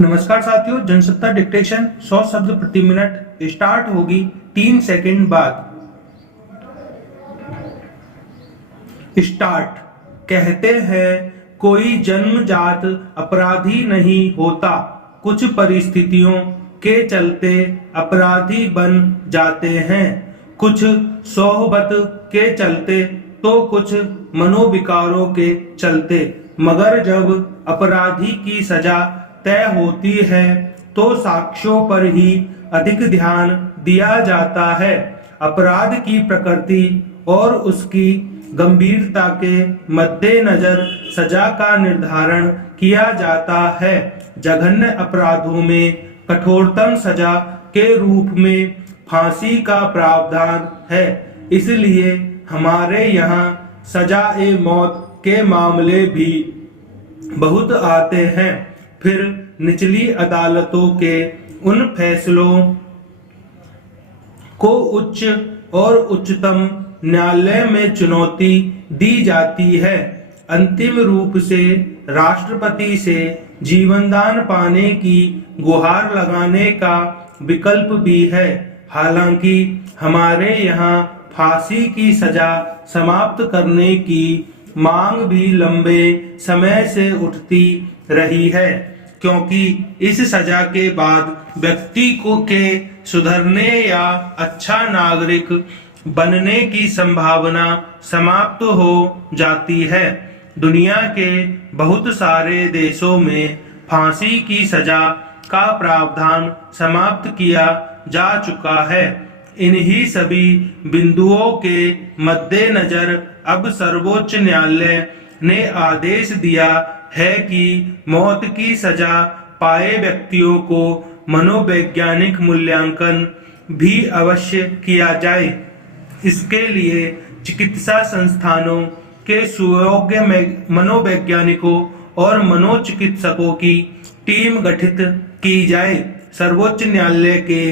नमस्कार साथियों, जनसत्ता डिक्टेशन 100 शब्द प्रति मिनट स्टार्ट होगी 3 सेकंड बाद। स्टार्ट। कहते हैं कोई जन्मजात अपराधी नहीं होता, कुछ परिस्थितियों के चलते अपराधी बन जाते हैं, कुछ सोहबत के चलते तो कुछ मनोविकारों के चलते। मगर जब अपराधी की सजा तय होती है तो साक्ष्यों पर ही अधिक ध्यान दिया जाता है। अपराध की प्रकृति और उसकी गंभीरता के मद्देनजर सजा का निर्धारण किया जाता है। जघन्य अपराधों में कठोरतम सजा के रूप में फांसी का प्रावधान है। इसलिए हमारे यहाँ सजा-ए मौत के मामले भी बहुत आते हैं। फिर निचली अदालतों के उन फैसलों को उच्च और उच्चतम न्यायालय में चुनौती दी जाती है। अंतिम रूप से राष्ट्रपति से जीवनदान पाने की गुहार लगाने का विकल्प भी है। हालांकि हमारे यहाँ फांसी की सजा समाप्त करने की मांग भी लंबे समय से उठती रही है, क्योंकि इस सजा के बाद व्यक्ति को के सुधरने या अच्छा नागरिक बनने की संभावना समाप्त हो जाती है। दुनिया के बहुत सारे देशों में फांसी की सजा का प्रावधान समाप्त किया जा चुका है। इन्हीं सभी बिंदुओं के मद्देनजर अब सर्वोच्च न्यायालय ने आदेश दिया है कि मौत की सजा पाए व्यक्तियों को मनोवैज्ञानिक मूल्यांकन भी अवश्य किया जाए। इसके लिए चिकित्सा संस्थानों के सुयोग्य मनोवैज्ञानिकों और मनोचिकित्सकों की टीम गठित की जाए। सर्वोच्च न्यायालय के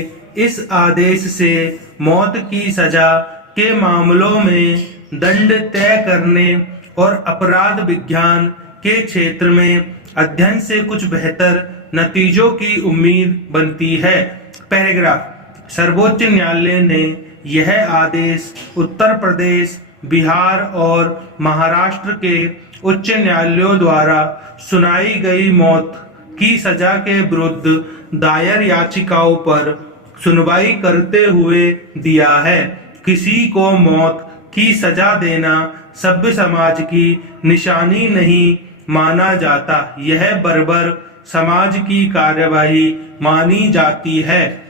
इस आदेश से मौत की सजा के मामलों में दंड तय करने और अपराध विज्ञान के क्षेत्र में अध्ययन से कुछ बेहतर नतीजों की उम्मीद बनती है। पैराग्राफ। सर्वोच्च न्यायालय ने यह आदेश उत्तर प्रदेश, बिहार और महाराष्ट्र के उच्च न्यायालयों द्वारा सुनाई गई मौत की सजा के विरुद्ध दायर याचिकाओं पर सुनवाई करते हुए दिया है। किसी को मौत की सजा देना सभ्य समाज की निशानी नहीं माना जाता, यह बर्बर समाज की कार्यवाही मानी जाती है।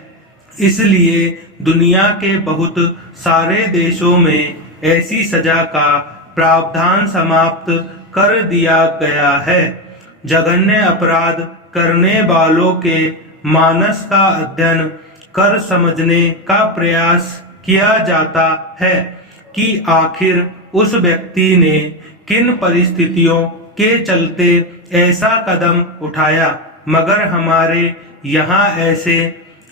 इसलिए दुनिया के बहुत सारे देशों में ऐसी सजा का प्रावधान समाप्त कर दिया गया है। जघन्य अपराध करने वालों के मानस का अध्ययन कर समझने का प्रयास किया जाता है कि आखिर उस व्यक्ति ने किन परिस्थितियों के चलते ऐसा कदम उठाया। मगर हमारे यहाँ ऐसे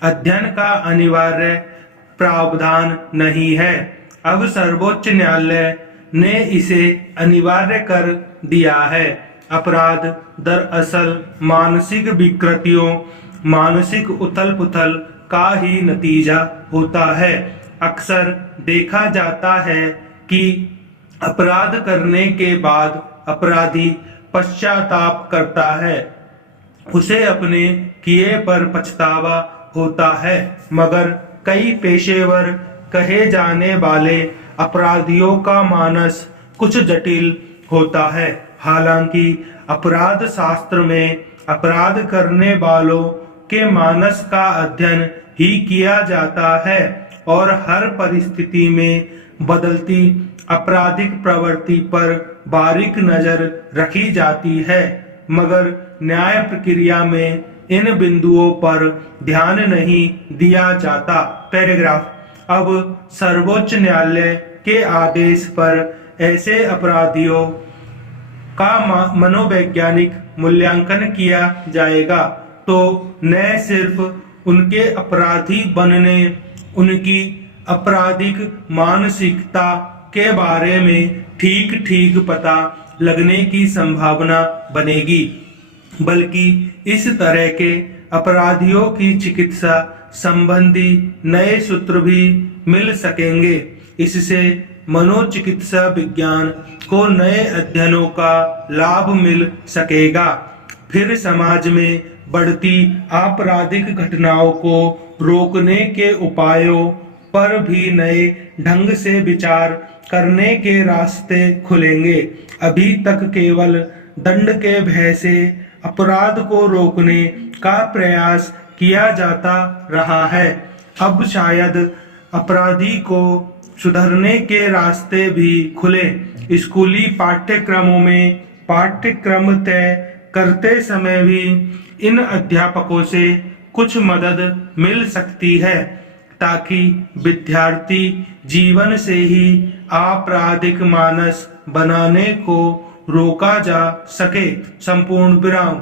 अध्ययन का अनिवार्य प्रावधान नहीं है। अब सर्वोच्च न्यायालय ने इसे अनिवार्य कर दिया है। अपराध दरअसल मानसिक विकृतियों, मानसिक उथल पुथल का ही नतीजा होता है। अक्सर देखा जाता है कि अपराध करने के बाद अपराधी पश्चाताप करता है, उसे अपने किए पर पछतावा होता है। मगर कई पेशेवर कहे जाने वाले अपराधियों का मानस कुछ जटिल होता है। हालांकि अपराध शास्त्र में अपराध करने वालों के मानस का अध्ययन ही किया जाता है और हर परिस्थिति में बदलती आपराधिक प्रवृत्ति पर बारीक नजर रखी जाती है। मगर न्याय प्रक्रिया में इन बिंदुओं पर ध्यान नहीं दिया जाता। पैराग्राफ। अब सर्वोच्च न्यायालय के आदेश पर ऐसे अपराधियों का मनोवैज्ञानिक मूल्यांकन किया जाएगा तो न सिर्फ उनके अपराधी बनने, उनकी आपराधिक मानसिकता के बारे में ठीक ठीक पता लगने की संभावना बनेगी, बल्कि इस तरह के अपराधियों की चिकित्सा संबंधी नए सूत्र भी मिल सकेंगे। इससे मनोचिकित्सा विज्ञान को नए अध्ययनों का लाभ मिल सकेगा। फिर समाज में बढ़ती आपराधिक घटनाओं को रोकने के उपायों पर भी नए ढंग से विचार करने के रास्ते खुलेंगे। अभी तक केवल दंड के भय से अपराध को रोकने का प्रयास किया जाता रहा है। अब शायद अपराधी को सुधरने के रास्ते भी खुले। स्कूली पाठ्यक्रमों में पाठ्यक्रम तय करते समय भी इन अध्यापकों से कुछ मदद मिल सकती है, ताकि विद्यार्थी जीवन से ही आपराधिक मानस बनाने को रोका जा सके। संपूर्ण विराम।